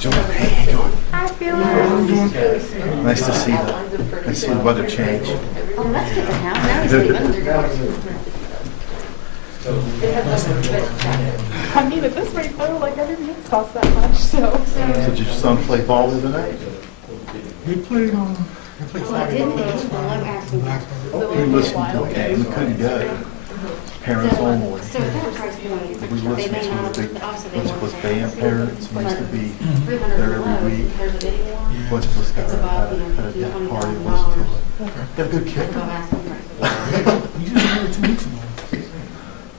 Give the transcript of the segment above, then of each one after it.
Joe, hey, how you doing? Hi, Felix. Nice to see the weather change. Oh, that's good to have. Now he's leaving. I mean, at this rate, though, like everything else costs that much, so. So did your son play ball the other night? He played Well, Friday. didn't he? Well, I'm asking. We listened to it. We couldn't go. Parents only. So that price point, We they listened may to not, the big, obviously they bunch of us band parents. We used to be 300 there below, every week. there's a video. Bunch of us got It's had about, you a know, that party, $20,000. listened to it. Got a good So kicker. I'm asking for He just married 2 weeks ago.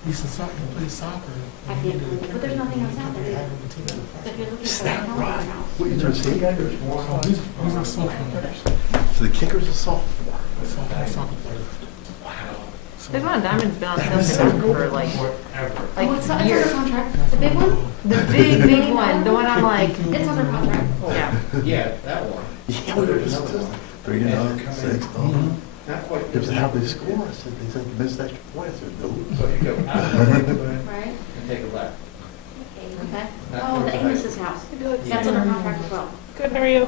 He used to play soccer. I can't, but there's nothing else out there. So if you're looking for a Snap home right. house. What you trying to say? So he's a sophomore. So the kicker's a sophomore. Soccer player. There's one Diamond's been on sale for like Oh, it's under years. contract, the big one? The big one, the one I'm like, It's under contract. yeah. Yeah, that one. Yeah, but there's 3-0, 6. Not quite. It was how they score. I said, they said you missed extra point. I said, no. So you go out and Right? take a left. Okay. Oh, the Amos's house. That's under contract as well. Good, how are you?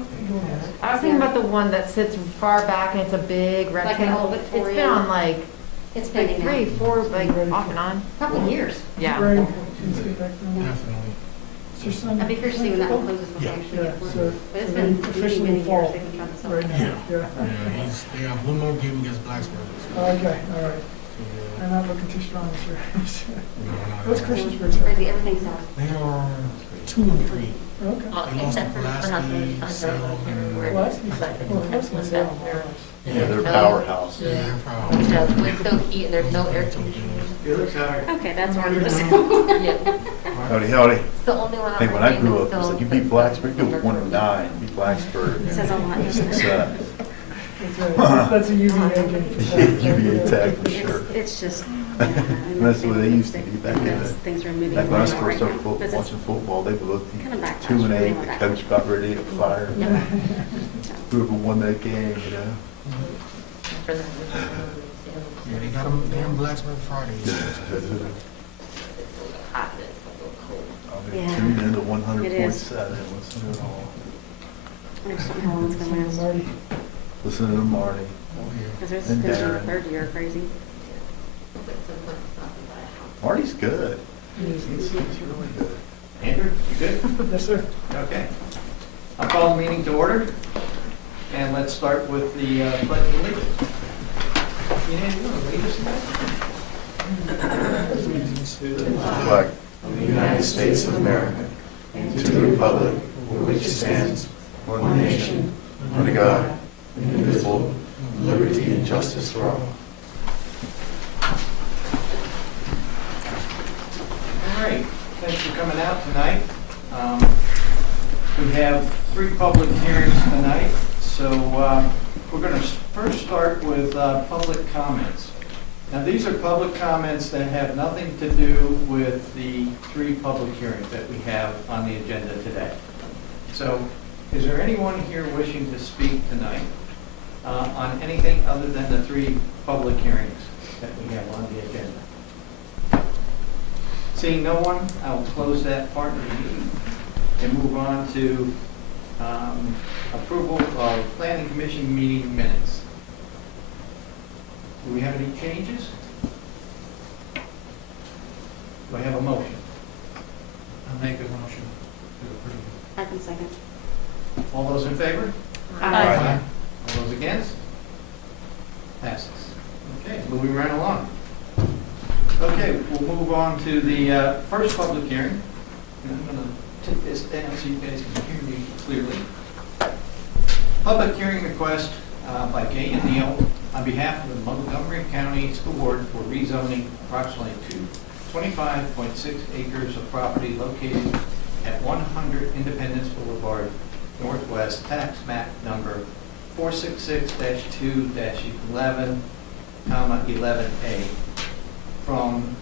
I was thinking about the one that sits far back and it's a big Like an rectangle. old It's been Victorian. on like It's pending now. 3, 4, like off and on. Couple of years. Yeah. Definitely. I'd be curious to see when that one closes before Yeah. we actually get So one. But it's been officially many fall years they've been trying to sell right it. now. Yeah. Yeah, they have one more game against Blacksburg. Okay, all right. So, I'm not looking too strong this year. no, What's Christiansburg? Crazy, everything sells. They are 2 and 3. Okay. They lost to Pulaski, Salem, and Well, that's, well, that's gonna say on the house. Yeah, they're a powerhouse. Yeah, they're proud. So it's so heat and there's no air conditioning. You look tired. Okay, that's where I'm just. Yeah. Howdy, howdy. It's the only one on Hey, my when I name grew that's up, it was still- like you beat Blacksburg, you go 109, beat Blacksburg. It says a lot. 6-7. That's a UVA game for that. UVA tag for sure. It's just. That's the way they used to be back in the, Things are moving. back when I right first started now. This is watching football, they were Kinda back. 2-8, the coach got ready to fire. Yep. Whoever won that game, you know. For the- Yeah, they got them in Blacksburg Friday. hot, but it's a little cold. I'll Yeah. be tuned into It 100.7, is. listen to it all. I just don't know how long it's gonna last. Marty. Listen to Marty. Oh, yeah. Because there's And things in the Darren. third year crazy. But sometimes it's not to buy a house. Marty's good. He's really good. Andrew, you good? Yes, sir. Okay. I'll call the meeting to order. And let's start with the pledge of allegiance. You know, you want to lead us in that? To the flag of the United States of America and to the republic for which it stands, one nation, under God, indivisible, with liberty and justice for all. All right, thanks for coming out tonight. We have 3 public hearings tonight, so we're going to first start with public comments. Now, these are public comments that have nothing to do with the 3 public hearings that we have on the agenda today. So, is there anyone here wishing to speak tonight on anything other than the 3 public hearings that we have on the agenda? Seeing no one, I will close that part of the meeting and move on to approval of Planning Commission meeting minutes. Do we have any changes? Do I have a motion? I make a motion to approve. I can second. All those in favor? Aye. All those against? Passes. Okay, moving right along. Okay, we'll move on to the first public hearing. And I'm going to take this down so you guys can hear me clearly. Public hearing request by Gay and Neal on behalf of the Montgomery County School Board for rezoning approximately to 25.6 acres of property located at 100 Independence Boulevard Northwest, tax map number 466-2-11, 11A, from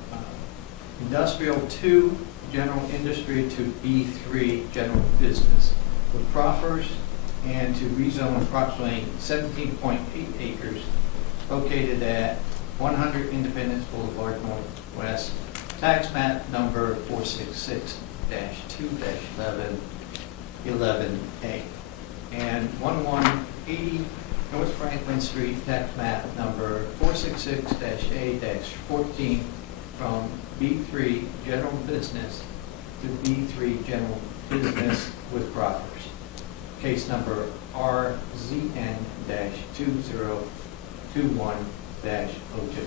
industrial 2 general industry to B3 general business, with proffers and to rezone approximately 17.8 acres located at 100 Independence Boulevard Northwest, tax map number 466-2-11, 11A. And 1180 North Franklin Street, tax map number 466-A-14, from B3 General Business to B3 General Business with proffers. Case number RZN-2021-02.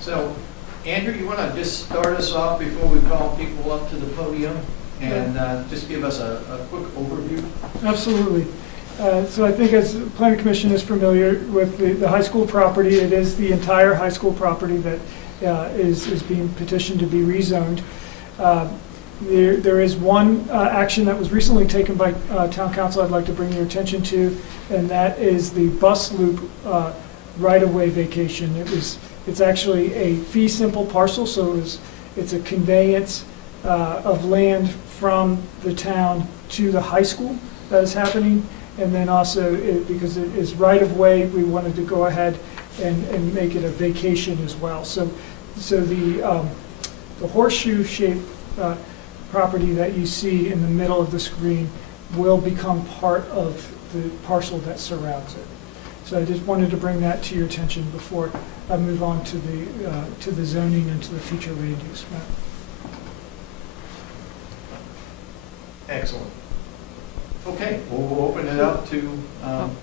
So, Andrew, you want to just start us off before we call people up to the podium and just give us a quick overview? Absolutely. So I think as the Planning Commission is familiar with the high school property, it is the entire high school property that is being petitioned to be rezoned. There is one action that was recently taken by Town Council I'd like to bring your attention to, and that is the bus loop right-of-way vacation. It's actually a fee simple parcel, so it's a conveyance of land from the town to the high school that is happening. And then also, because it is right-of-way, we wanted to go ahead and make it a vacation as well. So the horseshoe-shaped property that you see in the middle of the screen will become part of the parcel that surrounds it. So I just wanted to bring that to your attention before I move on to the zoning and to the future land use map. Excellent. Okay, we'll open it up to,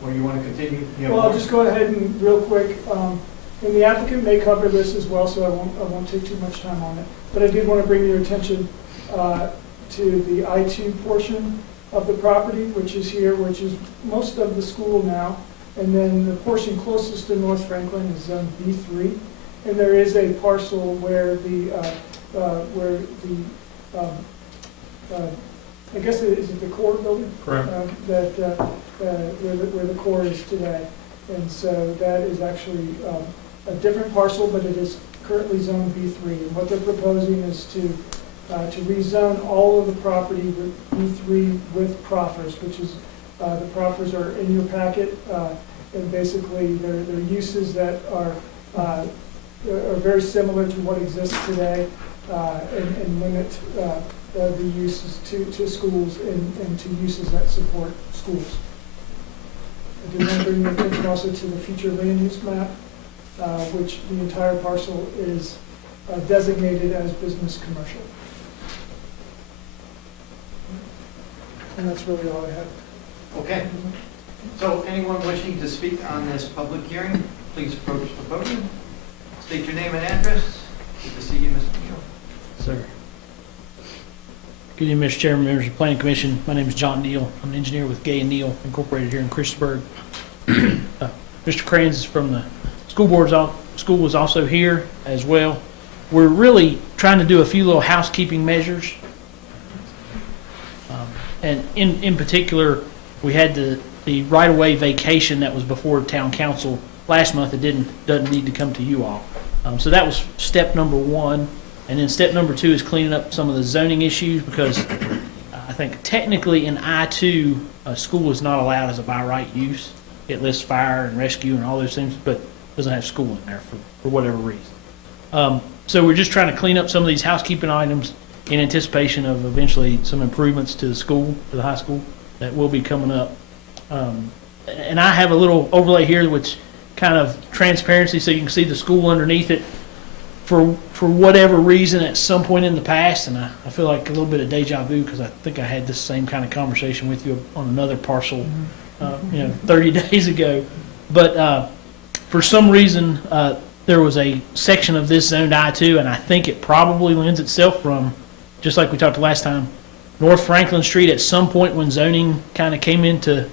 or you want to continue? Well, I'll just go ahead and real quick, and the applicant may cover this as well, so I won't take too much time on it. But I did want to bring your attention to the I-2 portion of the property, which is here, which is most of the school now. And then the portion closest to North Franklin is zone B3. And there is a parcel where I guess is it the core building? Correct. Where the core is today. And so that is actually a different parcel, but it is currently zone B3. And what they're proposing is to rezone all of the property with B3 with proffers, which is, the proffers are in your packet. And basically they're uses that are very similar to what exists today, and limit the uses to schools and to uses that support schools. I did want to bring your attention also to the future land use map, which the entire parcel is designated as business commercial. And that's really all I have. Okay. So anyone wishing to speak on this public hearing, please approach the podium. State your name and address. Good to see you, Mr. Neal. Sir. Good evening, Mr. Chairman, members of the Planning Commission. My name is John Neal. I'm an engineer with Gay & Neal Incorporated here in Christiansburg. Mr. Kranz is from the school board. School was also here as well. We're really trying to do a few little housekeeping measures. And in particular, we had the right-of-way vacation that was before town council last month. It doesn't need to come to you all. So that was step number one. And then step number two is cleaning up some of the zoning issues, because I think technically in I-2, a school is not allowed as a by right use. It lists fire and rescue and all those things, but doesn't have school in there for whatever reason. So we're just trying to clean up some of these housekeeping items in anticipation of eventually some improvements to the school, to the high school, that will be coming up. And I have a little overlay here, which kind of transparency, so you can see the school underneath it. For whatever reason, at some point in the past, and I feel like a little bit of deja vu, because I think I had this same kind of conversation with you on another parcel, 30 days ago. But for some reason, there was a section of this zoned I-2, and I think it probably lends itself from, just like we talked last time, North Franklin Street. At some point when zoning kind of came into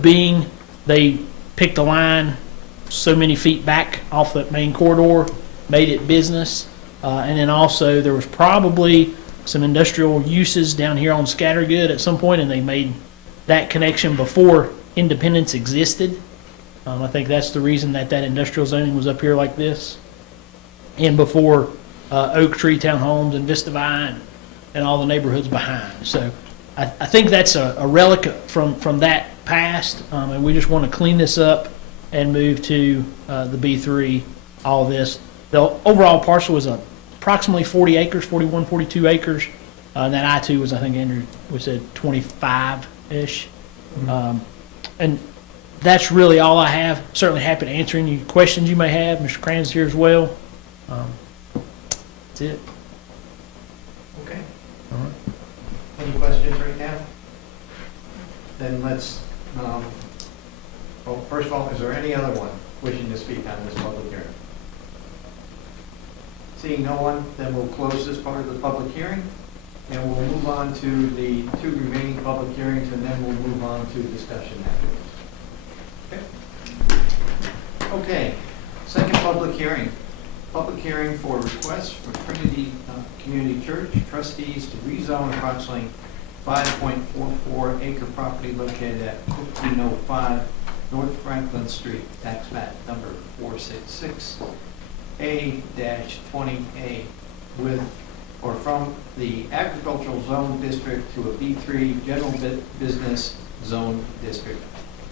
being, they picked a line so many feet back off the main corridor, made it business, and then also there was probably some industrial uses down here on Scattergood at some point, and they made that connection before Independence existed. I think that's the reason that industrial zoning was up here like this, and before Oak Tree Townhomes and Vista Vine and all the neighborhoods behind. So I think that's a relic from that past, and we just want to clean this up and move to the B3, all this. The overall parcel is approximately 40 acres, 41, 42 acres. And that I-2 was, I think Andrew was at 25-ish. And that's really all I have. Certainly happy to answer any questions you may have. Mr. Cran's here as well. That's it. Okay. All right. Any questions right now? Then let's, well, first of all, is there any other one wishing to speak on this public hearing? Seeing no one, then we'll close this part of the public hearing, and we'll move on to the 2 remaining public hearings, and then we'll move on to discussion afterwards. Okay, second public hearing. Public hearing for requests for Trinity Community Church trustees to rezone approximately 5.44 acre property located at 1505 North Franklin Street, tax map number 466A-20A, with or from the agricultural zone district to a B3 general business zone district.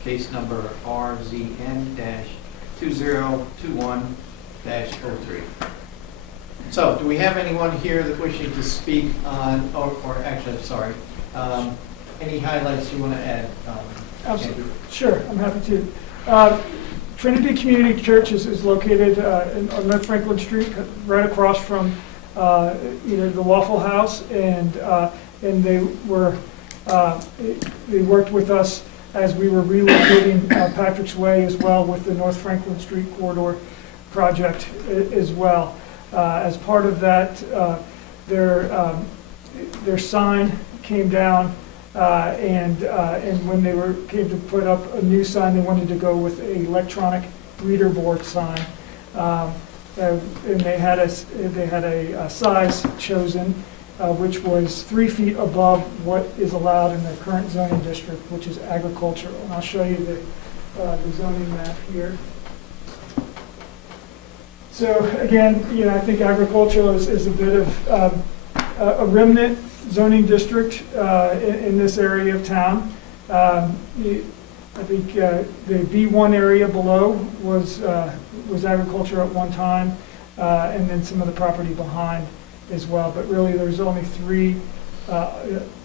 Case number RZN-2021-03. So, do we have anyone here that wishing to speak on, or actually, sorry, any highlights you want to add? Absolutely. Sure, I'm happy to. Trinity Community Church is located on North Franklin Street, right across from the Waffle House, and they worked with us as we were relocating Patrick's Way as well with the North Franklin Street corridor project as well. As part of that, their sign came down, and when they came to put up a new sign, they wanted to go with an electronic reader board sign, and they had a size chosen, which was 3 feet above what is allowed in the current zoning district, which is agricultural. And I'll show you the zoning map here. So again, I think agricultural is a bit of a remnant zoning district in this area of town. I think the B1 area below was agriculture at one time, and then some of the property behind as well. But really, there's only 3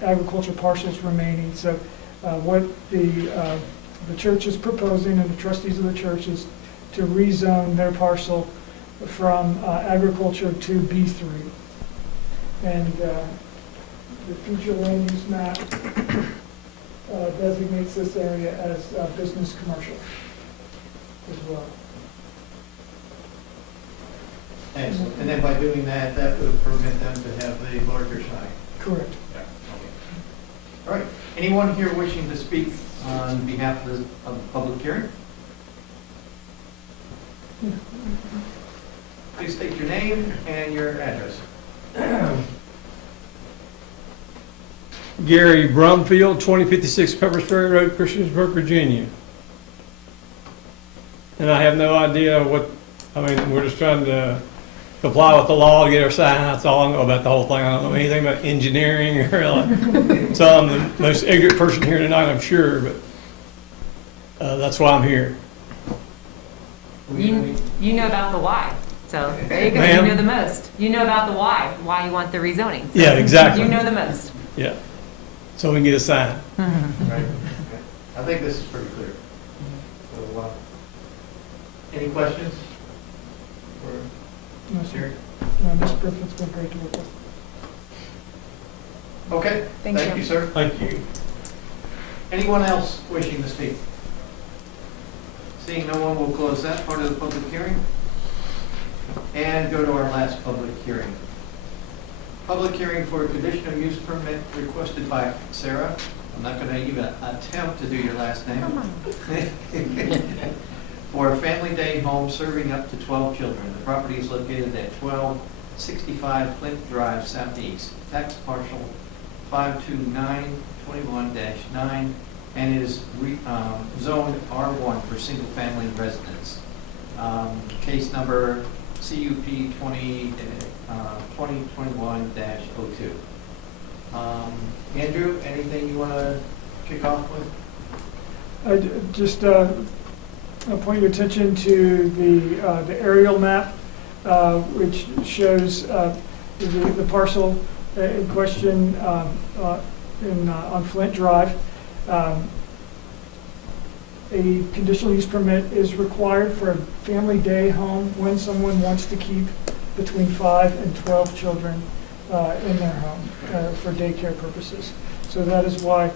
agriculture parcels remaining. So what the church is proposing, and the trustees of the church, is to rezone their parcel from agriculture to B3. And the future land use map designates this area as business commercial as well. Excellent. And then by doing that, that would permit them to have a larger sign. Correct. Yeah. Okay. All right. Anyone here wishing to speak on behalf of the public hearing? Please state your name and your address. Gary Brumfield, 2056 Pepper Ferry Road, Christiansburg, Virginia. And I have no idea we're just trying to comply with the law to get our sign. That's all I know about the whole thing. I don't know anything about engineering or so I'm the most ignorant person here tonight, I'm sure, but that's why I'm here. You know about the why. So there you go. Ma'am? You know the most. You know about the why you want the rezoning. So Yeah, exactly. You know the most. Yeah. So we can get a sign. Right. I think this is pretty clear. So, any questions for No, Sherry? No, Ms. Griffin's been great to work with. Okay. Thank you. You, sir. Thank you. Anyone else wishing to speak? Seeing no one, we'll close that part of the public hearing and go to our last public hearing. Public hearing for a conditional use permit requested by Sarah. I'm not going to even attempt to do your last name. For a family day home serving up to 12 children. The property is located at 1265 Flint Drive Southeast, tax parcel 52921-9, and is zoned R1 for single family residence. Case number CUP 2021-02. Andrew, anything you want to kick off with? I just point your attention to the aerial map, which shows the parcel in question on Flint Drive. A conditional use permit is required for a family day home when someone wants to keep between 5 and 12 children in their home for daycare purposes. So that is why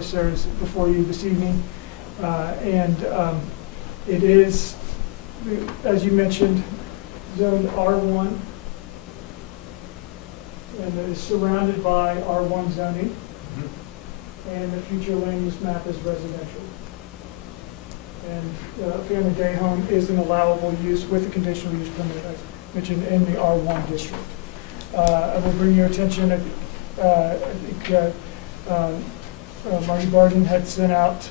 Sarah's before you this evening. It is, as you mentioned, zoned R1, and it is surrounded by R1 zoning, and the future land use map is residential. And family day home is an allowable use with a conditional use permit, as mentioned, in the R1 district. I will bring your attention, I think Margaret Barton had sent out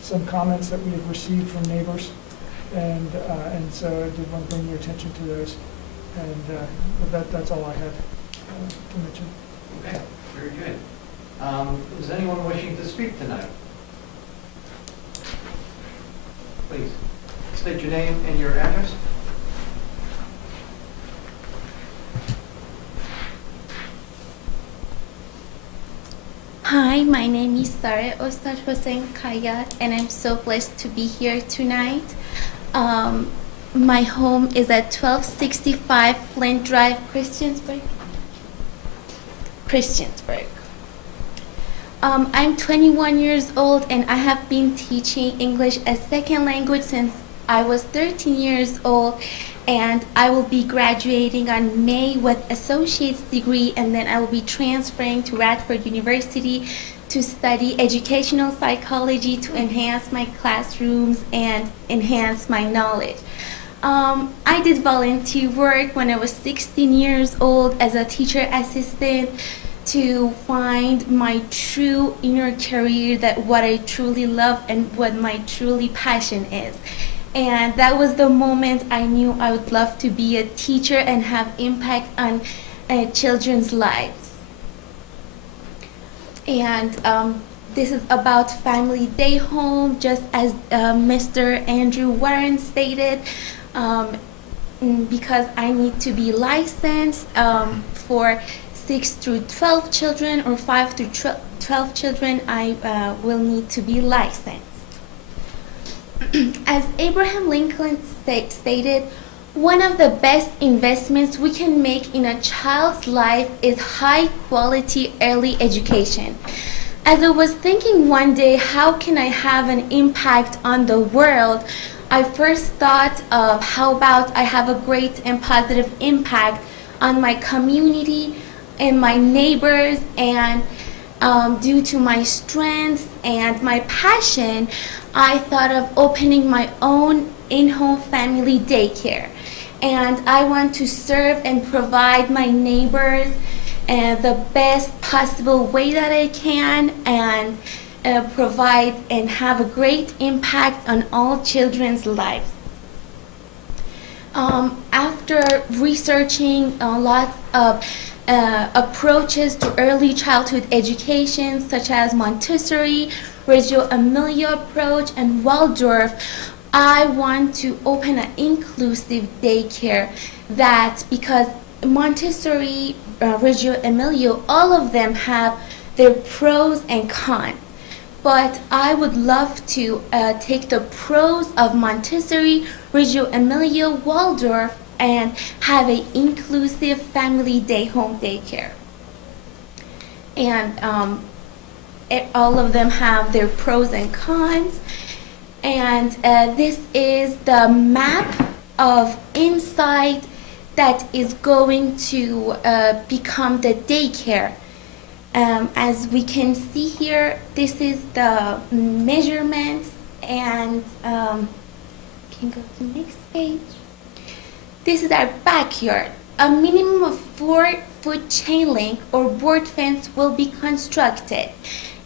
some comments that we had received from neighbors, and so I did want to bring your attention to those. And that's all I had to mention. Okay, very good. Is anyone wishing to speak tonight? Please, state your name and your address. Hi, my name is Sarah Ostad Hossein Kayat, and I'm so blessed to be here tonight. My home is at 1265 Flint Drive, Christiansburg. I'm 21 years old, and I have been teaching English as second language since I was 13 years old, and I will be graduating on May with associate's degree, and then I will be transferring to Radford University to study educational psychology to enhance my classrooms and enhance my knowledge. I did volunteer work when I was 16 years old as a teacher assistant to find my true inner career, that what I truly love and what my truly passion is. And that was the moment I knew I would love to be a teacher and have impact on children's lives. And this is about family day home, just as Mr. Andrew Warren stated, because I need to be licensed for 6 through 12 children or 5 through 12 children, I will need to be licensed. As Abraham Lincoln stated, one of the best investments we can make in a child's life is high quality early education. As I was thinking one day, how can I have an impact on the world? I first thought of how about I have a great and positive impact on my community and my neighbors, and due to my strengths and my passion, I thought of opening my own in-home family daycare. And I want to serve and provide my neighbors the best possible way that I can, and provide and have a great impact on all children's lives. After researching lots of approaches to early childhood education, such as Montessori, Reggio Emilia approach, and Waldorf, I want to open an inclusive daycare that, because Montessori, Reggio Emilia, all of them have their pros and cons. But I would love to take the pros of Montessori, Reggio Emilia, Waldorf, and have an inclusive family day home daycare. And all of them have their pros and cons. And this is the map of inside that is going to become the daycare. As we can see here, this is the measurements, and can go to the next page. This is our backyard. A minimum of 4-foot chain link or board fence will be constructed,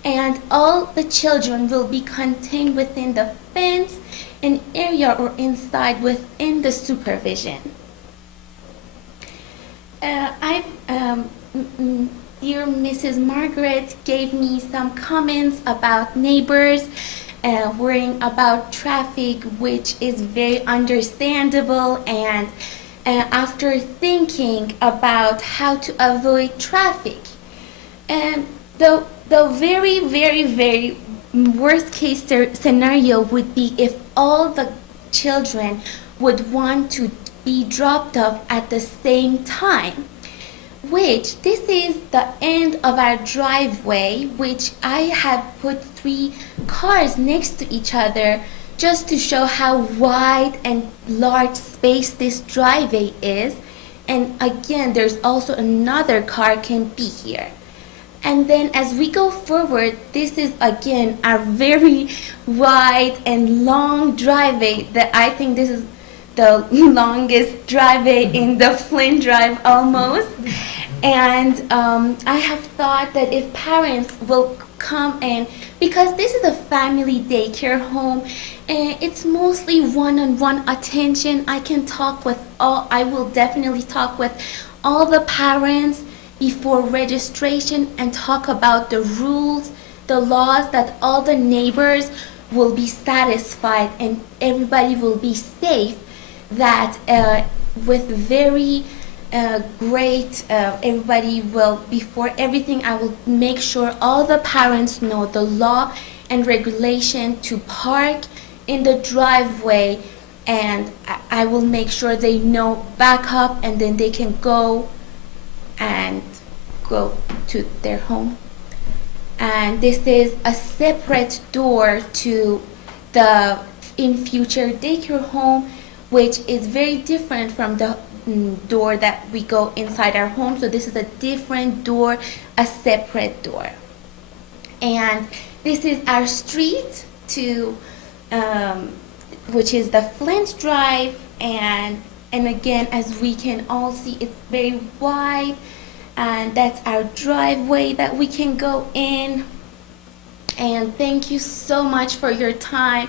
and all the children will be contained within the fence, an area or inside within the supervision. Dear Mrs. Margaret gave me some comments about neighbors worrying about traffic, which is very understandable, and after thinking about how to avoid traffic. And the very, very, very worst case scenario would be if all the children would want to be dropped off at the same time, which this is the end of our driveway, which I have put 3 cars next to each other just to show how wide and large space this driveway is. And again, there's also another car can be here. And then as we go forward, this is again a very wide and long driveway that I think this is the longest driveway in the Flint Drive almost. And I have thought that if parents will come in, because this is a family daycare home, and it's mostly one-on-one attention, I will definitely talk with all the parents before registration and talk about the rules, the laws, that all the neighbors will be satisfied and everybody will be safe, that with very great, everybody will, before everything, I will make sure all the parents know the law and regulation to park in the driveway, and I will make sure they know back up and then they can go to their home. And this is a separate door to the in future daycare home, which is very different from the door that we go inside our home. So this is a different door, a separate door. And this is our street to which is the Flint Drive, and again, as we can all see, it's very wide, and that's our driveway that we can go in. And thank you so much for your time.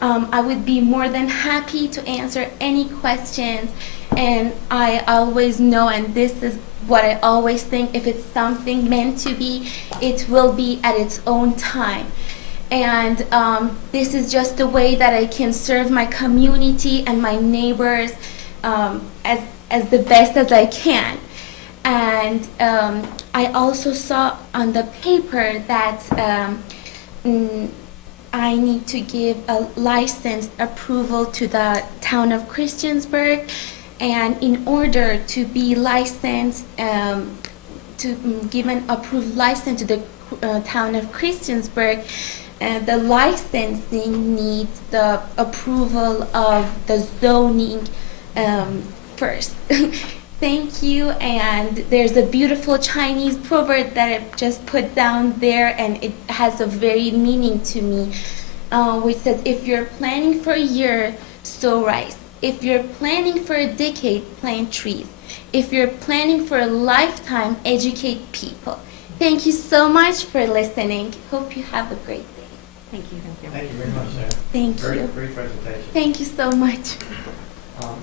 I would be more than happy to answer any questions, and I always know, and this is what I always think, if it's something meant to be, it will be at its own time. And this is just the way that I can serve my community and my neighbors as the best as I can. And I also saw on the paper that I need to give a license approval to the town of Christiansburg. And in order to be licensed, to give an approved license to the town of Christiansburg, the licensing needs the approval of the zoning first. Thank you. And there's a beautiful Chinese proverb that I just put down there, and it has a very meaning to me, which says, if you're planning for a year, sow rice. If you're planning for a decade, plant trees. If you're planning for a lifetime, educate people. Thank you so much for listening. Hope you have a great day. Thank you. Thank you very much, Sarah. Thank Very you. great presentation. Thank you so much.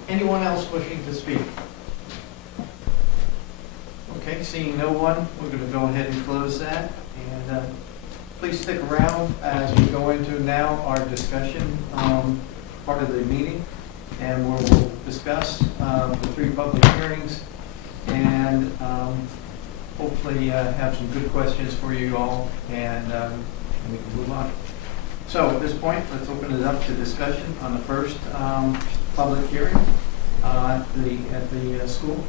Anyone else wishing to speak? Okay, seeing no one, we're going to go ahead and close that. And please stick around as we go into now our discussion part of the meeting, and we'll discuss the 3 public hearings and hopefully have some good questions for you all, and we can move on. So at this point, let's open it up to discussion on the first public hearing at the school.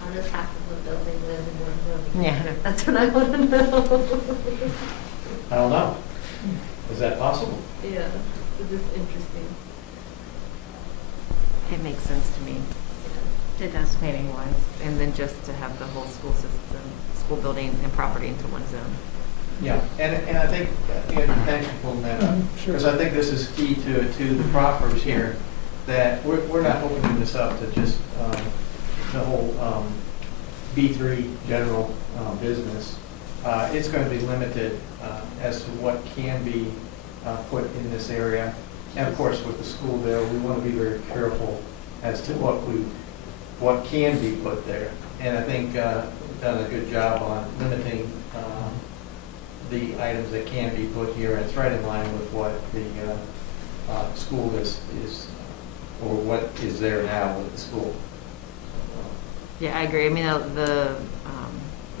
How does half of the building live in one building? Yeah. That's what I want to know. I don't know. Is that possible? Yeah, it's just interesting. It makes sense to me. It does, planning wise, and then just to have the whole school system, school building and property into one zone. Yeah, and I think, thanks for pulling that up, because I think this is key to the proffers here, that we're not opening this up to just the whole B3 general business. It's going to be limited as to what can be put in this area. And of course, with the school there, we want to be very careful as to what can be put there. And I think we've done a good job on limiting the items that can be put here. And it's right in line with what the school is or what is there now with the school. Yeah, I agree. I mean, the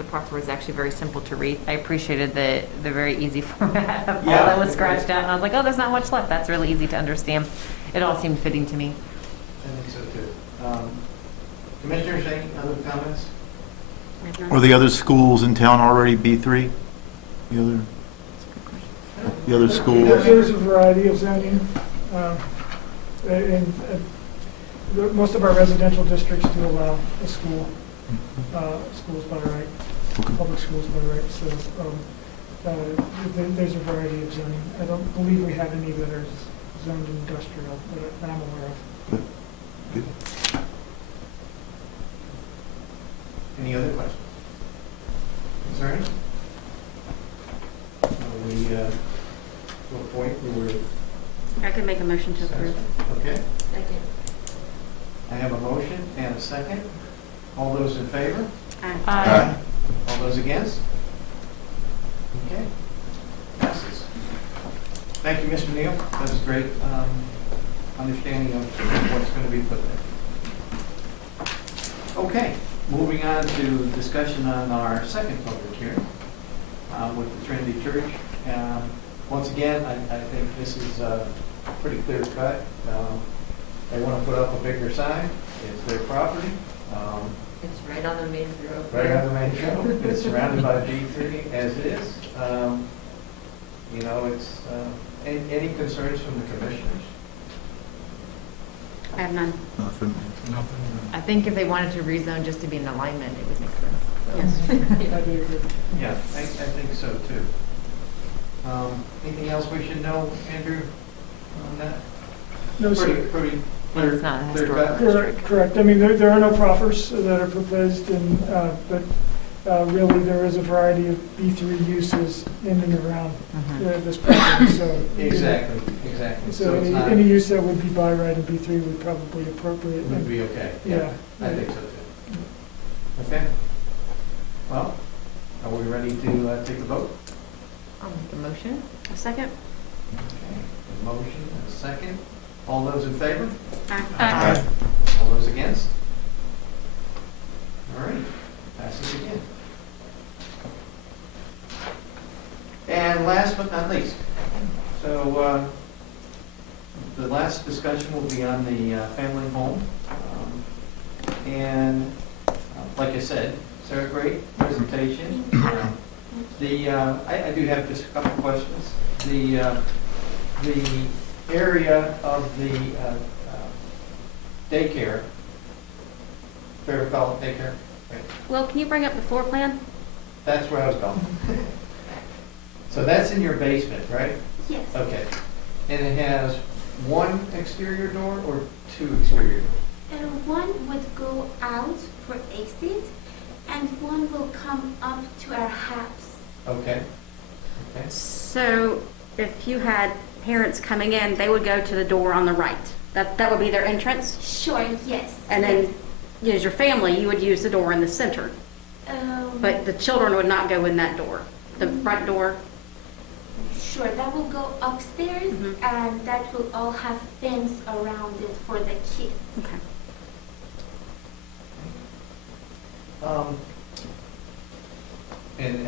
proffer was actually very simple to read. I appreciated the very easy format of all that was scratched out. And I was like, oh, there's not much left. That's really easy to understand. It all seemed fitting to me. I think so too. Commissioners, any other comments? Are the other schools in town already B3? The other schools? There's a variety of zoning. And most of our residential districts do allow a school, schools by right, public schools by right. So there's a variety of zoning. I don't believe we have any that are zoned industrial that I'm aware of. Good. Any other questions? Concerns? We to a point where we're... I could make a motion to approve. Okay. Second. I have a motion and a second. All those in favor? Aye. All those against? Okay. Passes. Thank you, Mr. Neal. That was great understanding of what's going to be put there. Okay. Moving on to discussion on our second public hearing with the Trinity Church. Once again, I think this is pretty clear cut. They want to put up a bigger sign. It's their property. It's right on the main road. Right on the main road. It's surrounded by B3 as is. You know, it's any concerns from the commissioners? I have none. Nothing. I think if they wanted to rezone just to be in alignment, it would make sense. Yes. I do agree. Yeah, I think so too. Anything else we should know, Andrew, on that? No, sir. Pretty And it's not a clear historical cut? district. Correct. I mean, there are no proffers that are proposed, and but really there is a variety of B3 uses in and around this property. So Exactly. So it's not, any use that would be by right in B3 would probably be appropriate. would be okay. Yeah. I think so too. Okay. Well, are we ready to take the vote? I'll make a motion. A second? Okay. A motion and a second. All those in favor? Aye. All those against? All right. Passes again. And last but not least, so the last discussion will be on the family home. And like I said, Sarah, great presentation. I do have just a couple questions. The area of the daycare, fair to call it daycare? Right. Well, can you bring up the floor plan? That's where I was going. So that's in your basement, right? Yes. Okay. And it has one exterior door or two exterior doors? One would go out for exit, and one will come up to our house. Okay. Okay. So if you had parents coming in, they would go to the door on the right. That would be their entrance? Sure, yes. And then, as your family, you would use the door in the center. But the children would not go in that door. The front door? Sure, that will go upstairs, and that will all have fence around it for the kids. Okay. And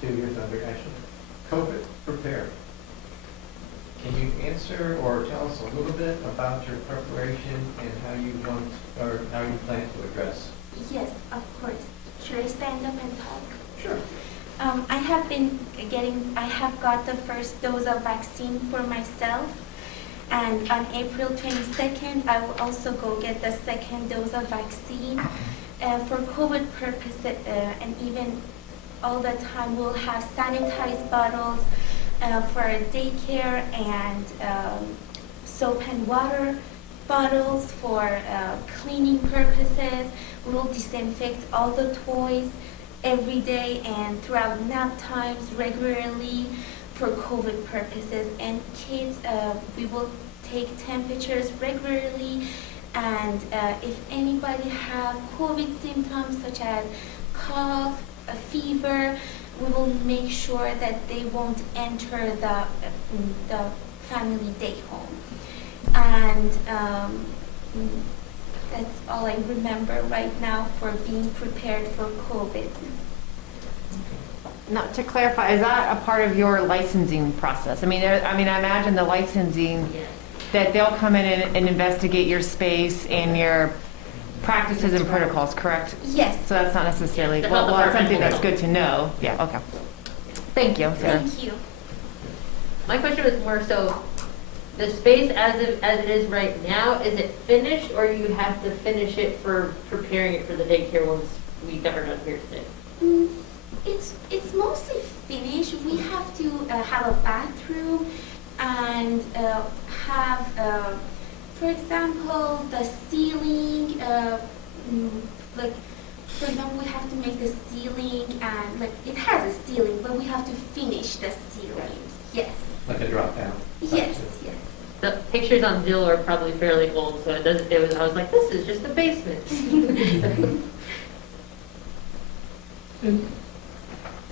to your thunder, actually, COVID prepared. Can you answer or tell us a little bit about your preparation and how you want or how you plan to address? Yes, of course. Should I stand up and talk? Sure. I have got the first dose of vaccine for myself, and on April 22nd, I will also go get the second dose of vaccine. For COVID purposes, and even all the time, we'll have sanitized bottles for daycare and soap and water bottles for cleaning purposes. We'll disinfect all the toys every day and throughout nap times regularly for COVID purposes. And kids, we will take temperatures regularly, and if anybody have COVID symptoms such as cough, a fever, we will make sure that they won't enter the family day home. And That's all I remember right now for being prepared for COVID. Now, to clarify, is that a part of your licensing process? I mean, I imagine the licensing, that they'll come in and investigate your space and your practices and protocols, correct? Yes. So that's not necessarily, The well, health it's something department that's good to know. Yeah, okay. Thank you, Sarah. Thank you. My question was more so, the space as it is right now, is it finished, or you have to finish it for preparing it for the daycare once we got her done here today? It's mostly finished. We have to have a bathroom and have, for example, the ceiling. Like, for example, we have to make the ceiling, and like it has a ceiling, but we have to finish the ceiling. Yes. Like a drop down? Yes. Yes. The pictures on Zillow are probably fairly old, so I was like, this is just a basement.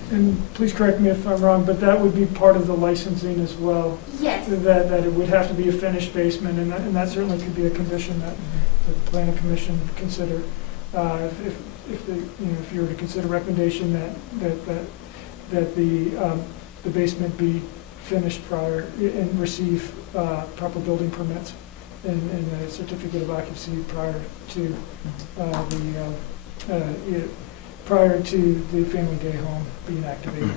And please correct me if I'm wrong, but that would be part of the licensing as well? Yes. That it would have to be a finished basement, and that certainly could be a condition that the planning commission would consider. If you were to consider recommendation that the basement be finished prior and receive proper building permits and a certificate of occupancy prior to prior to the family day home being activated.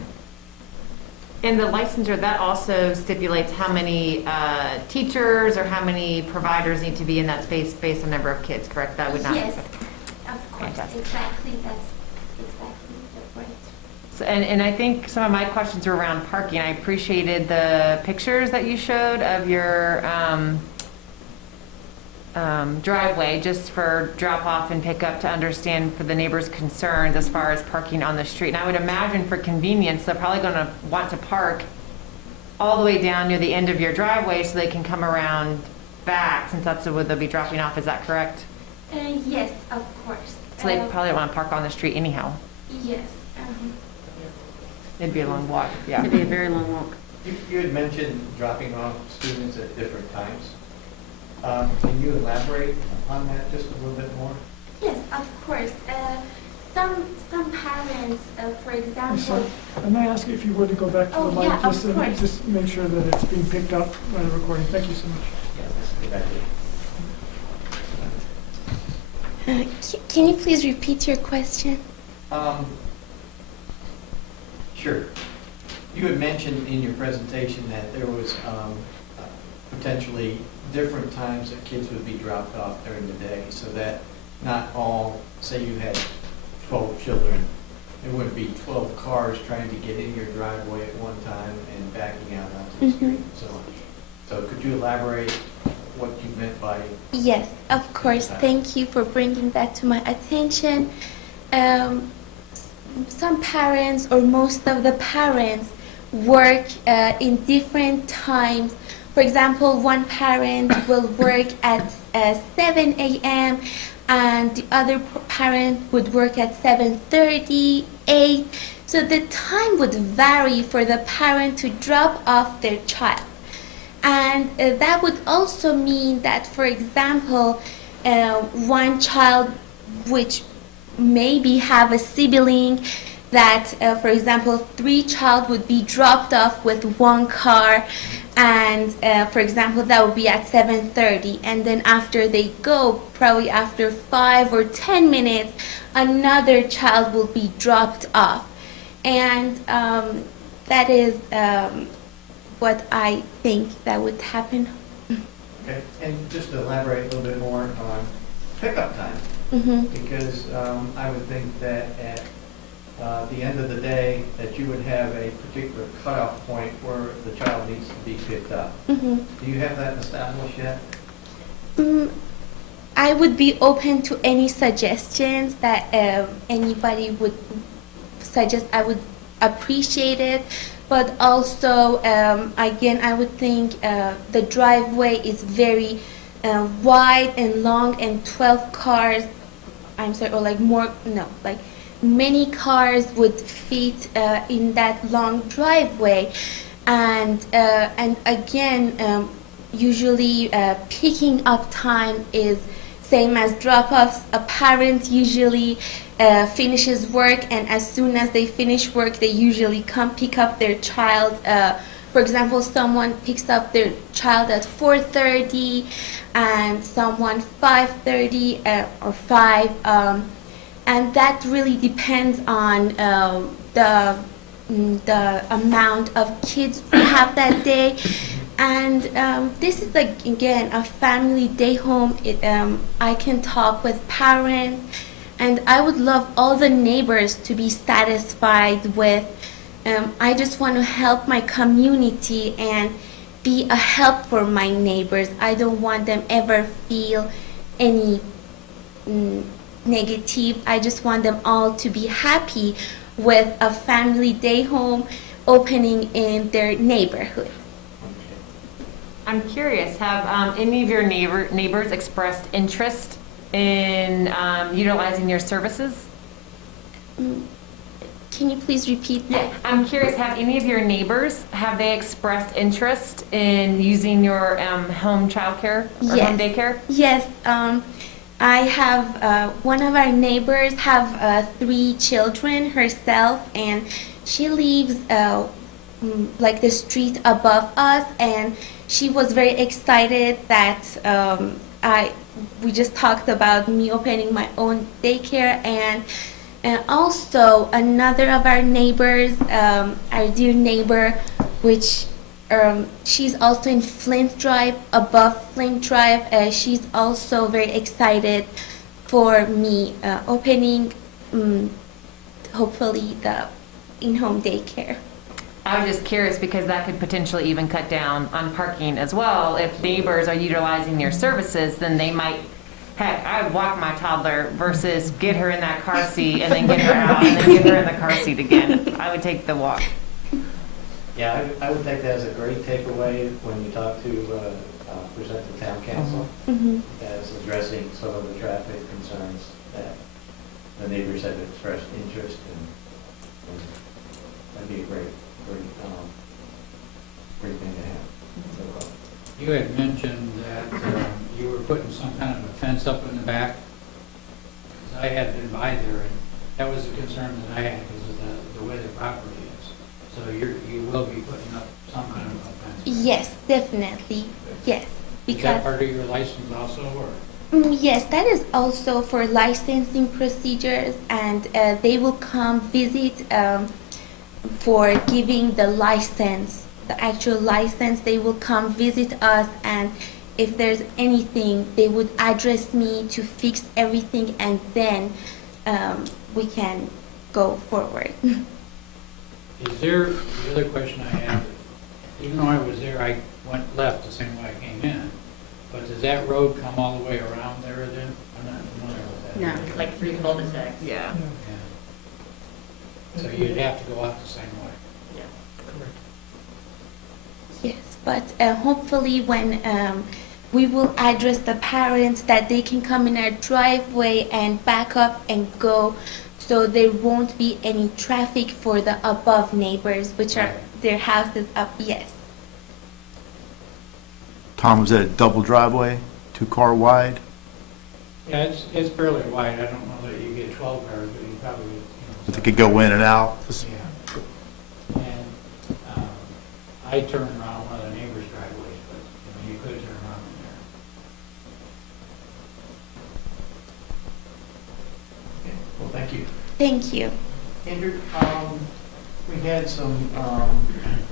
And the licensor, that also stipulates how many teachers or how many providers need to be in that space based on number of kids, correct? That would not. Yes, of course, Fantastic. exactly. That's exactly the point. So, and I think some of my questions were around parking. I appreciated the pictures that you showed of your driveway, just for drop off and pick up, to understand for the neighbors' concerns as far as parking on the street. And I would imagine for convenience, they're probably going to want to park all the way down near the end of your driveway so they can come around back, since that's where they'll be dropping off. Is that correct? Yes, of course. So they probably want to park on the street anyhow. Yes. It'd be a long walk, yeah. It'd be a very long walk. You had mentioned dropping off students at different times. Can you elaborate on that just a little bit more? Yes, of course. Some parents, for example. And may I ask you if you were to go back to the mic, yeah, of course. just make sure that it's being picked up by the recording. Thank you so much. Yeah, that's a good idea. Can you please repeat your question? Sure. You had mentioned in your presentation that there was potentially different times that kids would be dropped off during the day, so that not all, say you had 12 children, there wouldn't be 12 cars trying to get in your driveway at one time and backing out onto the street and so on. So could you elaborate what you meant by... Yes, of course. Thank you for bringing that to my attention. Some parents, or most of the parents, work in different times. For example, one parent will work at 7 a.m. and the other parent would work at 7:30, 8. So the time would vary for the parent to drop off their child. And that would also mean that, for example, one child which maybe have a sibling that, for example, 3 child would be dropped off with one car, and for example, that would be at 7:30, and then after they go, probably after 5 or 10 minutes, another child will be dropped off. And that is what I think that would happen. Okay, and just to elaborate a little bit more on pickup time, because I would think that at the end of the day that you would have a particular cutoff point where the child needs to be picked up. Do you have that established yet? I would be open to any suggestions that anybody would suggest. I would appreciate it. But also, again, I would think the driveway is very wide and long, and 12 cars, I'm sorry, or like more, no, like many cars would fit in that long driveway. And again, usually picking up time is same as drop-offs. A parent usually finishes work, and as soon as they finish work, they usually come pick up their child. For example, someone picks up their child at 4:30, and someone 5:30 or 5, and that really depends on the amount of kids we have that day. And this is, like, again, a family day home. I can talk with parents, and I would love all the neighbors to be satisfied with. I just want to help my community and be a help for my neighbors. I don't want them ever feel any negative. I just want them all to be happy with a family day home opening in their neighborhood. I'm curious, have any of your neighbors expressed interest in utilizing your services? Can you please repeat that? I'm curious, have any of your neighbors, have they expressed interest in using your home childcare or home daycare? Yes. I have one of our neighbors have 3 children herself, and she lives like the street above us, and she was very excited that we just talked about me opening my own daycare. And also another of our neighbors, our dear neighbor, which she's also in Flint Drive, above Flint Drive. She's also very excited for me opening, hopefully, the in-home daycare. I was just curious because that could potentially even cut down on parking as well. If neighbors are utilizing your services, then they might, heck, I would walk my toddler versus get her in that car seat and then get her out and then get her in the car seat again. I would take the walk. Yeah, I would think that's a great takeaway when you talk to, present to town council as addressing some of the traffic concerns that the neighbors have expressed interest in. And that'd be a great thing to have. So, you had mentioned that you were putting some kind of a fence up in the back. 'Cause I had been by there, and that was a concern that I had because of the way the property is. So you will be putting up some kind of a fence? Yes, definitely. Yes. Is that part of your license also, or? Yes, that is also for licensing procedures, and they will come visit for giving the license, the actual license. They will come visit us, and if there's anything, they would address me to fix everything, and then we can go forward. Is there, the other question I have, even though I was there, I went left the same way I came in, but does that road come all the way around there then? I'm not familiar with that. No, it's like 3 cul-de-sacs. Yeah. So you'd have to go out the same way? Yeah. Correct. Yes, but hopefully when we will address the parents that they can come in our driveway and back up and go, so there won't be any traffic for the above neighbors, which are their houses up. Yes. Tom, was that a double driveway, 2-car wide? Yeah, it's fairly wide. I don't know that you get 12 cars, but you probably, But they could go in and out? Yeah. And I turned around one of the neighbors' driveways, but you could turn around in there. Okay, well, thank you. Thank you. Andrew, we had some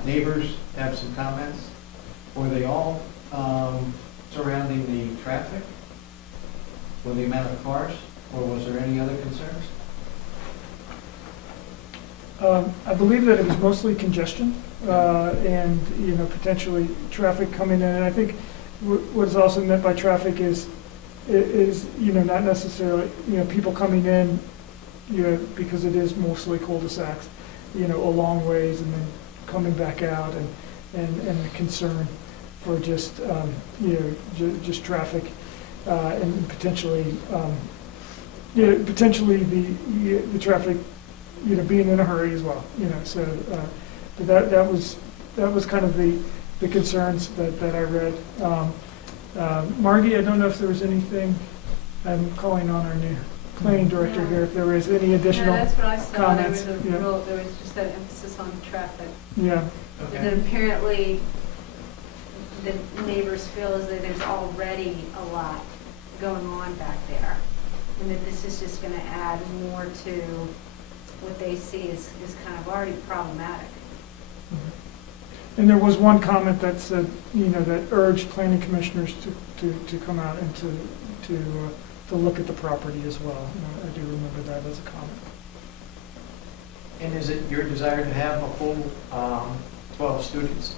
neighbors have some comments. Were they all surrounding the traffic or the amount of cars, or was there any other concerns? I believe that it was mostly congestion and, potentially traffic coming in. And I think what is also meant by traffic is not necessarily, people coming in, because it is mostly cul-de-sacs, a long ways and then coming back out, and the concern for just, just traffic and potentially the traffic, being in a hurry as well, so but that was kind of the concerns that I read. Margie, I don't know if there was anything. I'm calling on our new planning director here if there is any additional Yeah, that's what I saw. comments. There was Yeah. there was just that emphasis on traffic. Yeah, And then apparently, the neighbors feel as though there's already a lot going on back there. And that this is just gonna add more to what they see is kind of already problematic. and there was one comment that said, that urged planning commissioners to come out and to look at the property as well. I do remember that as a comment. And is it your desire to have a full 12 students?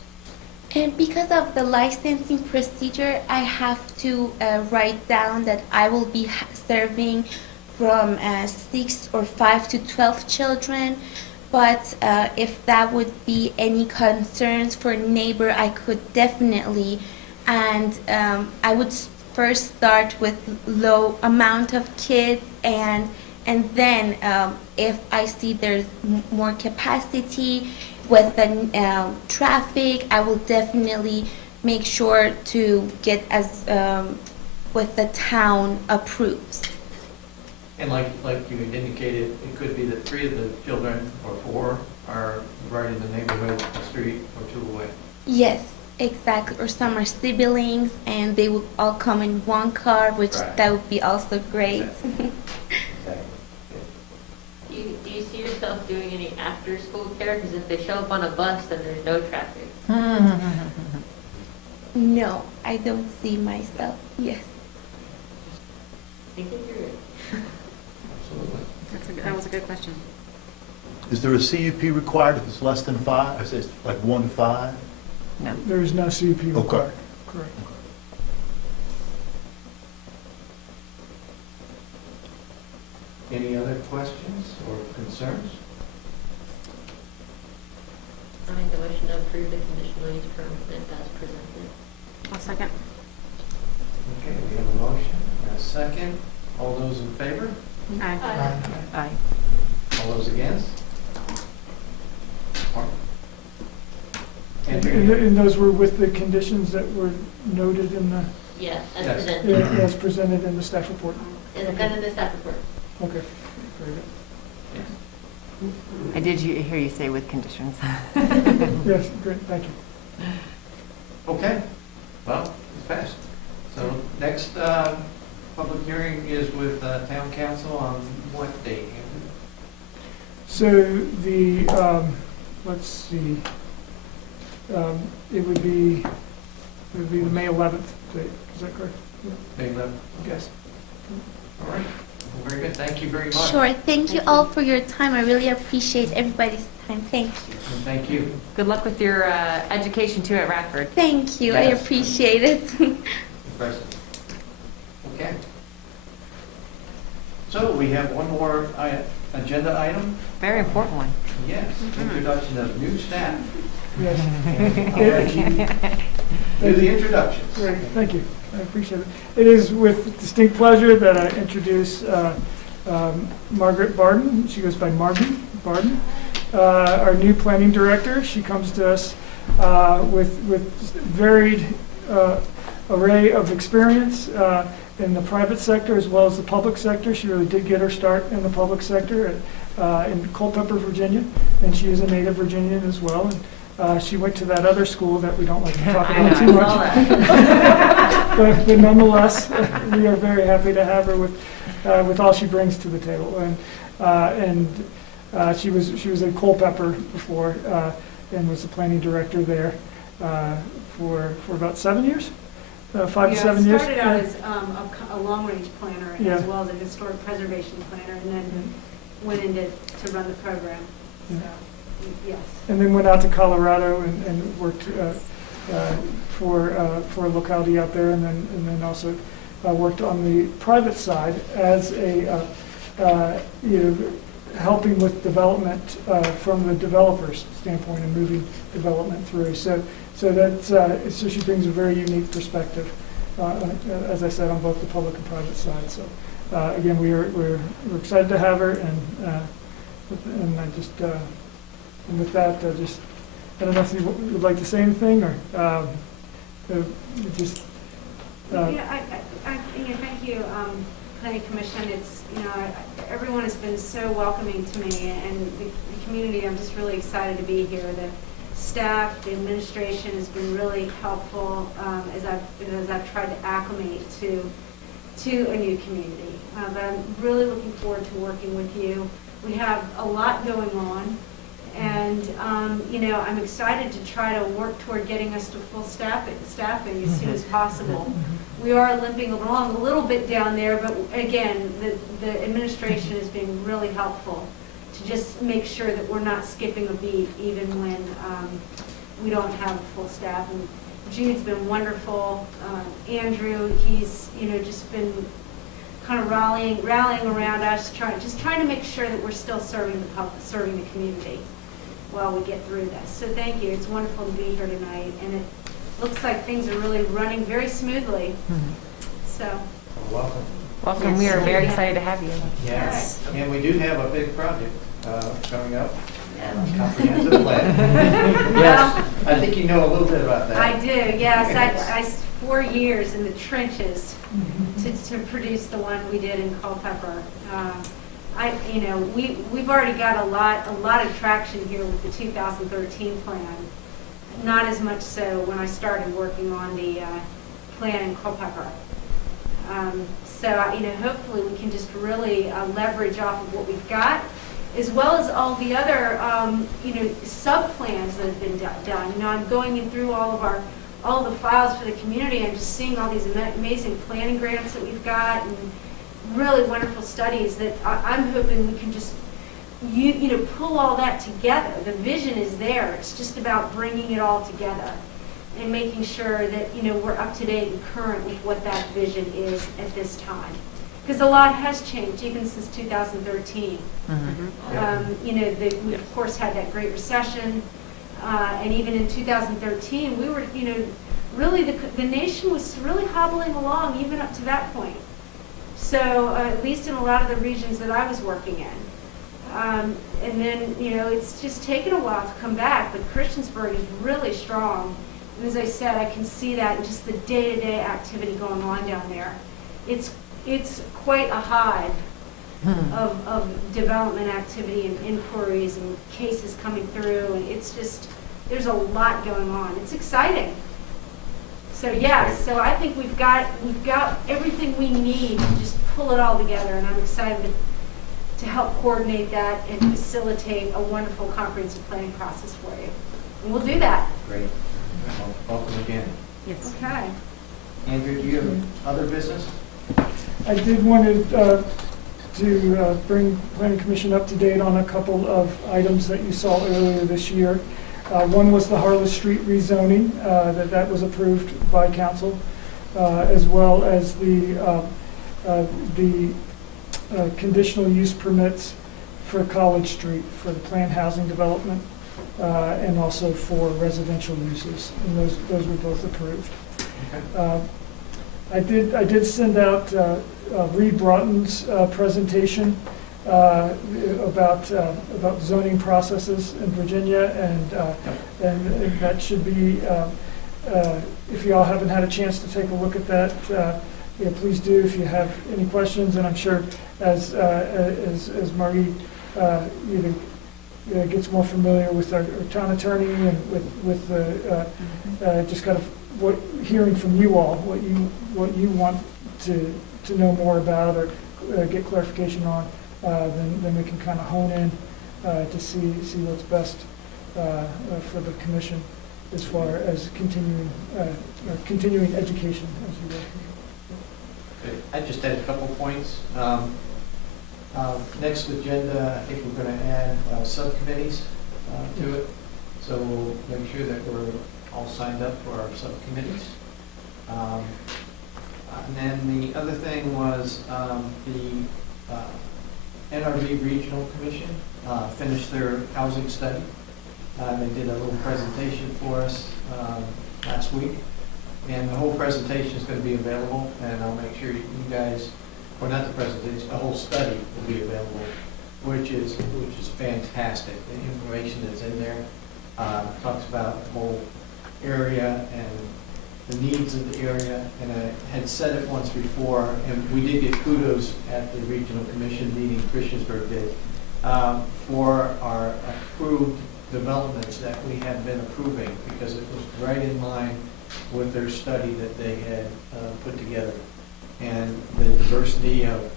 And because of the licensing procedure, I have to write down that I will be serving from 6 or 5 to 12 children. But if that would be any concerns for neighbor, I could definitely. And I would first start with low amount of kids, and then if I see there's more capacity with the traffic, I will definitely make sure to get as what the town approves. And like you had indicated, it could be that 3 of the children or 4 are right in the neighborhood, a street or 2 away. Yes, exactly. Or some are siblings, and they would all come in one car, which Right. that would be also great. Exactly. Do you see yourself doing any after-school care? Because if they show up on a bus, then there's no traffic. No, I don't see myself. Yes. I think you're good. Absolutely. That was a good question. Is there a CUP required if it's less than 5? Is it like 1 to 5? No. There is no CUP required. Correct. Any other questions or concerns? I make the motion to approve the conditional use permit as presented. I'll second. Okay, we have a motion and a second. All those in favor? Aye. Aye. All those against? And those were with the conditions that were noted in the, Yeah, as Yes. presented. as presented in the staff report. It's done in the staff report. Okay, very good. I did hear you say with conditions. Yes, great, thank you. Okay, well, it's passed. So next public hearing is with town council on what date? So the, let's see, it would be the May 11th date, is that correct? May 11th? Yes. All right, well, very good, thank you very much. Sure. Thank you all for your time. I really appreciate everybody's time. Thank you. And thank you. Good luck with your education too at Radford. Thank you. I Yes. appreciate it. Impressive. Okay. So we have one more agenda item. Very important one. Yes, introduction of new staff. Yes. Do the introductions. Great, thank you. I appreciate it. It is with distinct pleasure that I introduce Margaret Barton. She goes by Margaret Barton, our new planning director. She comes to us with varied array of experience in the private sector as well as the public sector. She really did get her start in the public sector in Culpeper, Virginia, and she is a native Virginian as well. And, she went to that other school that we don't like to talk about too much. But nonetheless, we are very happy to have her with all she brings to the table. And she was in Culpeper before and was the planning director there for about 7 years, 5 to 7 years. Started out as a long-range planner Yeah. as well as a historic preservation planner, and then went into to run the program. So, yes. And then went out to Colorado and worked for a locality out there, and then also worked on the private side as a helping with development from the developer's standpoint and moving development through. So she brings a very unique perspective, as I said, on both the public and private side. So again, we're excited to have her, and I just. And with that, I don't know if you would like to say anything, or just... Thank you Planning Commission. It's, everyone has been so welcoming to me, and the community, I'm just really excited to be here. The staff, the administration has been really helpful as I've tried to acclimate to a new community. But I'm really looking forward to working with you. We have a lot going on, and I'm excited to try to work toward getting us to full staffing as soon as possible. We are limping along a little bit down there, but again, the administration is being really helpful to just make sure that we're not skipping a beat even when we don't have a full staff. And Jude's been wonderful. Andrew, he's just been kind of rallying around us, trying to make sure that we're still serving the community while we get through this. So thank you. It's wonderful to be here tonight, and it looks like things are really running very smoothly. So. Welcome. Welcome. Yes. We are very excited to have you. Yes. And we do have a big project coming up. Comprehensive plan. Yes. I think you know a little bit about that. I do. Yes. I 4 years in the trenches to produce the one we did in Culpeper. We've already got a lot of traction here with the 2013 plan. Not as much so when I started working on the plan in Culpeper. Hopefully we can just really leverage off of what we've got, as well as all the other, sub-plans that have been done. I'm going through all the files for the community. I'm just seeing all these amazing planning grants that we've got, and really wonderful studies that I'm hoping we can just pull all that together. The vision is there. It's just about bringing it all together and making sure that we're up to date and current with what that vision is at this time. Because a lot has changed even since 2013. We of course had that Great Recession, and even in 2013, we were really the nation was really hobbling along even up to that point. So at least in a lot of the regions that I was working in. And then, it's just taken a while to come back, but Christiansburg is really strong. And as I said, I can see that in just the day-to-day activity going on down there. It's quite a hive of development activity and inquiries and cases coming through, and it's just, there's a lot going on. It's exciting. So yes, so I think we've got everything we need to just pull it all together, and I'm excited to help coordinate that and facilitate a wonderful comprehensive planning process for you. And we'll do that. Great. Well, welcome again. Yes. Okay. Andrew, do you have other business? I did want to bring Planning Commission up to date on a couple of items that you saw earlier this year. One was the Harless Street rezoning, that was approved by council, as well as the conditional use permits for College Street for the planned housing development, and also for residential uses, and those were both approved. Okay. I did send out Reed Broughton's presentation about zoning processes in Virginia, and that should be, if you all haven't had a chance to take a look at that, please do if you have any questions. And I'm sure as Margie gets more familiar with our town attorney and with just kind of hearing from you all what you want to know more about or get clarification on, then we can kind of hone in to see what's best for the commission as far as continuing education, as you will. I just had a couple points. Next agenda, I think we're going to add subcommittees to it, so we'll make sure that we're all signed up for our subcommittees. And then the other thing was the NRV Regional Commission finished their housing study. They did a little presentation for us last week, and the whole presentation is going to be available, and I'll make sure you guys, or not the presentation, the whole study will be available, which is fantastic. The information that's in there talks about the whole area and the needs of the area, and I had said it once before, and we did get kudos at the regional commission meeting Christiansburg did, for our approved developments that we have been approving, because it was right in line with their study that they had put together. And the diversity of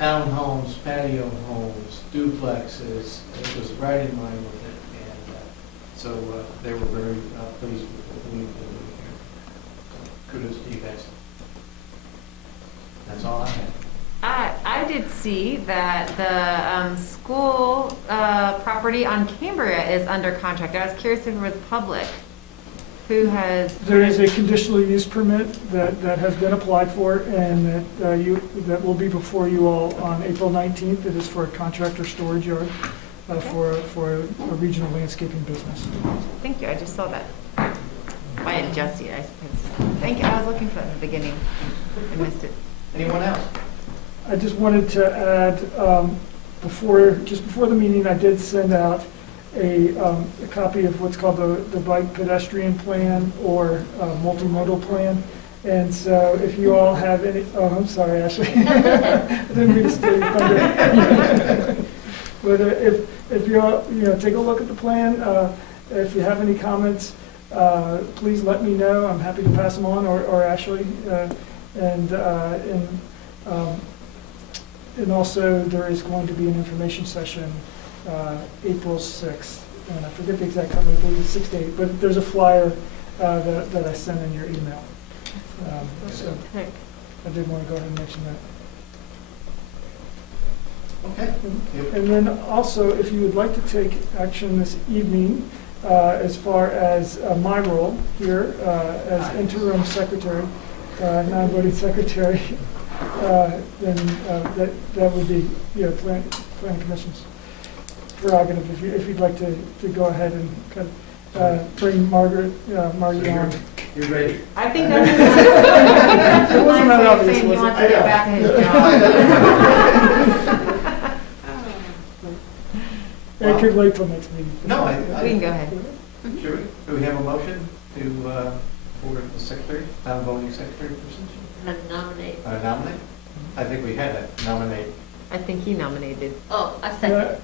townhomes, patio homes, duplexes, it was right in line with it. And so they were very pleased with what we've been doing here. So kudos to you guys. That's all I have. I did see that the school property on Cambria is under contract. I was curious if it was public. Who has? There is a conditional use permit that has been applied for, and that will be before you all on April 19th. It is for a contractor storage yard for a regional landscaping business. Thank you, I just saw that. I didn't just see it. Thank you, I was looking for it in the beginning. I missed it. Anyone else? I just wanted to add, just before the meeting, I did send out a copy of what's called the bike pedestrian plan or multimodal plan. And so if you all have any, oh, I'm sorry, Ashley. I didn't mean to steal your thunder. But if you all, take a look at the plan, if you have any comments, please let me know. I'm happy to pass them on, or Ashley. And also, there is going to be an information session April 6th, and I forget the exact time, I believe it's 6 to 8, but there's a flyer that I sent in your email. So I did want to go ahead and mention that. Okay. And then also, if you would like to take action this evening, as far as my role here as interim secretary, non-voting secretary, then that would be planning commission's prerogative. If you'd like to go ahead and kind of bring Margaret on. You're ready. I think that's It wasn't that obvious, saying was he it? wants to get back to his job. It could wait till next meeting. No, We can go ahead. Sure. Do we have a motion for the secretary, non-voting secretary position? Nominate. Nominate? I think we had a nominate. I think he nominated. Oh, I Yeah, second.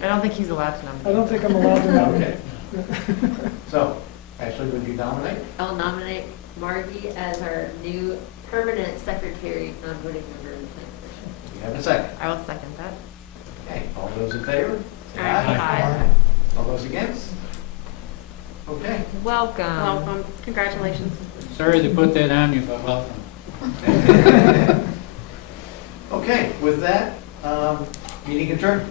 I don't think he's allowed to nominate. I don't think I'm allowed to nominate. Okay. So, Ashley, would you nominate? I'll nominate Margie as our new permanent secretary, non-voting member of the planning commission. Do you have a second? I will second that. Okay, all those in favor? Say Aye. All those against? Okay. Welcome. Welcome, congratulations. Sorry to put that on you, but welcome. Okay, with that, meeting adjourned.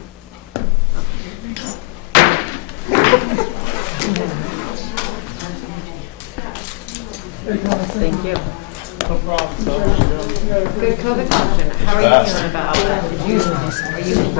Thank you. No problem. Good COVID option. How are you feeling about that? Are you interested in? How you doing?